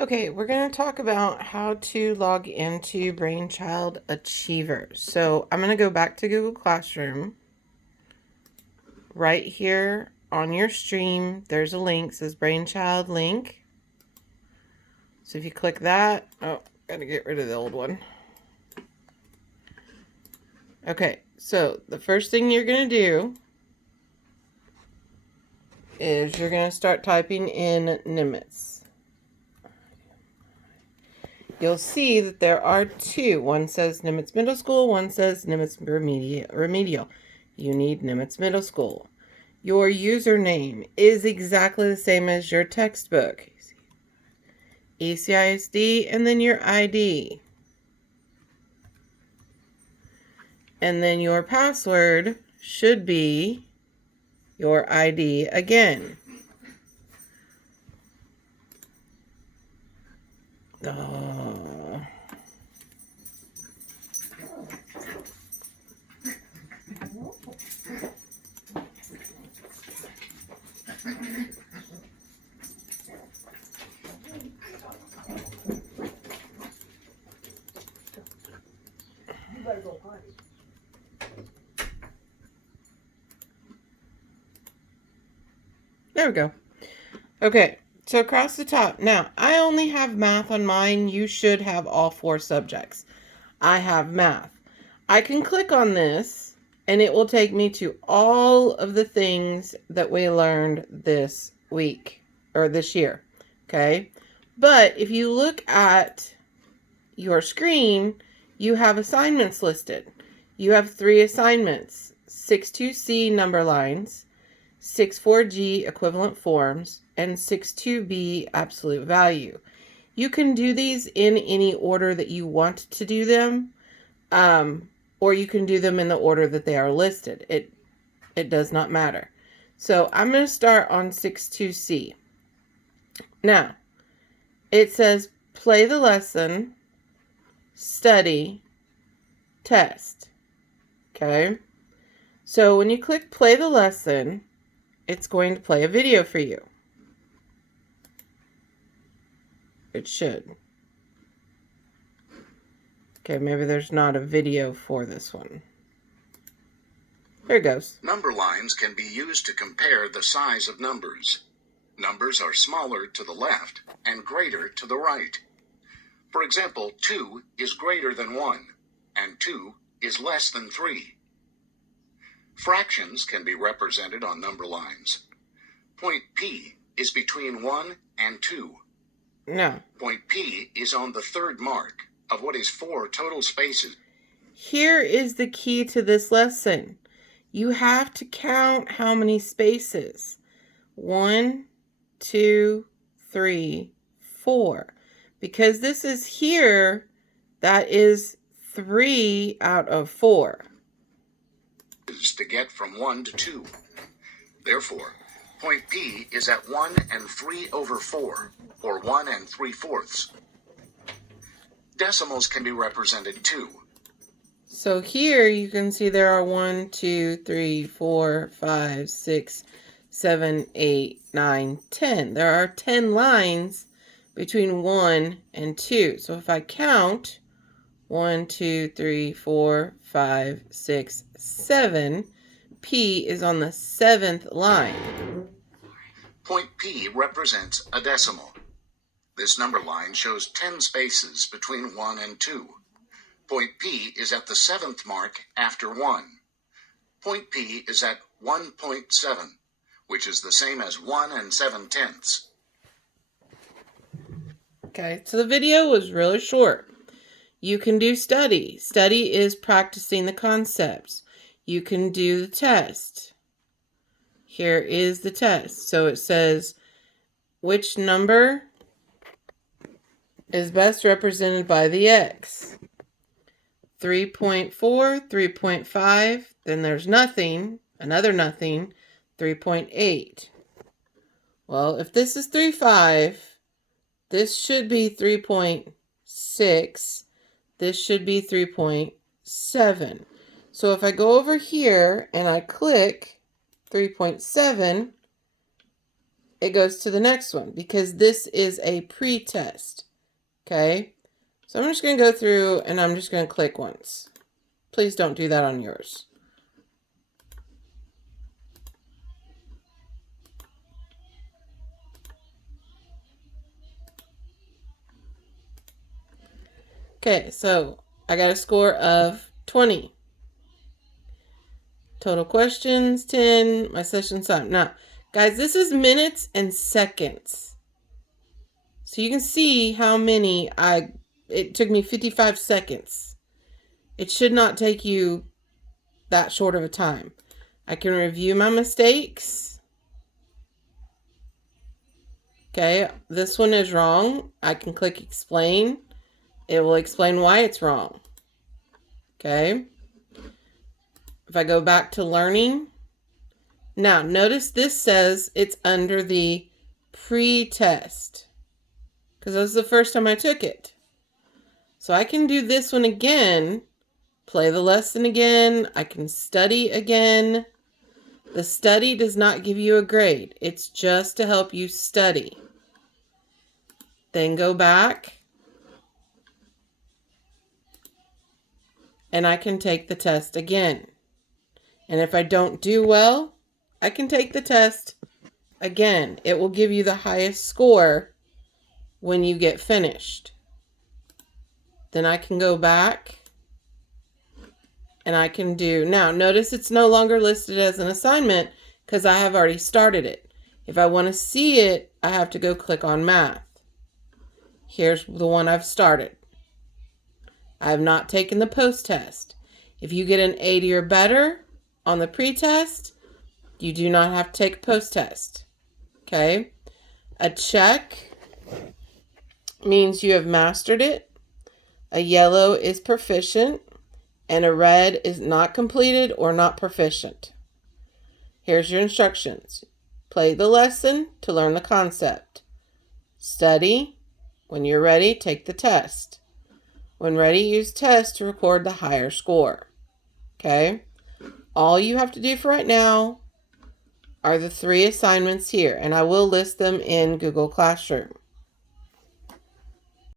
Okay, we're going to talk about how to log into Brainchild Achievers. So I'm going to go back to Google Classroom. Right here on your stream, there's a link, says Brainchild link. So if you click that, oh, gotta get rid of the old one. Okay, so the first thing you're going to do is you're going to start typing in Nimitz. You'll see that there are two. One says Nimitz Middle School, one says Nimitz Remedial. You need Nimitz Middle School. Your username is exactly the same as your textbook. ECISD, and then your ID. And then your password should be your ID again. Oh. There we go. Okay, so across the top. Now, I only have math on mine. You should have all 4 subjects. I have math. I can click on this, and it will take me to all of the things that we learned this week, or this year, okay? But if you look at your screen, you have assignments listed. You have 3 assignments: 6.2c number lines, 6.4g equivalent forms, and 6.2b absolute value. You can do these in any order that you want to do them, or you can do them in the order that they are listed. It does not matter. So I'm going to start on 6.2c. Now, it says play the lesson, study, test. Okay? So when you click play the lesson, it's going to play a video for you. It should. Okay, maybe there's not a video for this one. There it goes. Number lines can be used to compare the size of numbers. Numbers are smaller to the left and greater to the right. For example, 2 is greater than 1, and 2 is less than 3. Fractions can be represented on number lines. Point P is between 1 and 2. No. Point P is on the third mark of what is 4 total spaces. Here is the key to this lesson. You have to count how many spaces. 1, 2, 3, 4. Because this is here, that is 3 out of 4. To get from 1 to 2. Therefore, point P is at 1 and 3/4, or 1 3/4. Decimals can be represented too. So here you can see there are 1, 2, 3, 4, 5, 6, 7, 8, 9, 10. There are 10 lines between 1 and 2. So if I count 1, 2, 3, 4, 5, 6, 7, P is on the 7th line. Point P represents a decimal. This number line shows 10 spaces between 1 and 2. Point P is at the 7th mark after 1. Point P is at 1.7, which is the same as 1 7/10. Okay, so the video was really short. You can do study. Study is practicing the concepts. You can do the test. Here is the test. So it says, which number is best represented by the X? 3.4, 3.5, then there's nothing, another nothing, 3.8. Well, if this is 3.5, this should be 3.6, this should be 3.7. So if I go over here and I click 3.7, it goes to the next one because this is a pre-test. Okay? So I'm just going to go through and I'm just going to click once. Please don't do that on yours. Okay, so I got a score of 20. Total questions, 10. My session's time. Now, guys, this is minutes and seconds. So you can see how many it took me 55 seconds. It should not take you that short of a time. I can review my mistakes. Okay, this one is wrong. I can click explain. It will explain why it's wrong. Okay. If I go back to learning. Now, notice this says it's under the pre-test. Because that was the first time I took it. So I can do this one again. Play the lesson again. I can study again. The study does not give you a grade. It's just to help you study. Then go back. And I can take the test again. And if I don't do well, I can take the test again. It will give you the highest score when you get finished. Then I can go back and I can do, now notice it's no longer listed as an assignment because I have already started it. If I want to see it, I have to go click on math. Here's the one I've started. I have not taken the post-test. If you get an 80 or better on the pre-test, you do not have to take a post-test. Okay? A check means you have mastered it. A yellow is proficient. And a red is not completed or not proficient. Here's your instructions. Play the lesson to learn the concept. Study. When you're ready, take the test. When ready, use test to record the higher score. Okay? All you have to do for right now are the 3 assignments here, and I will list them in Google Classroom.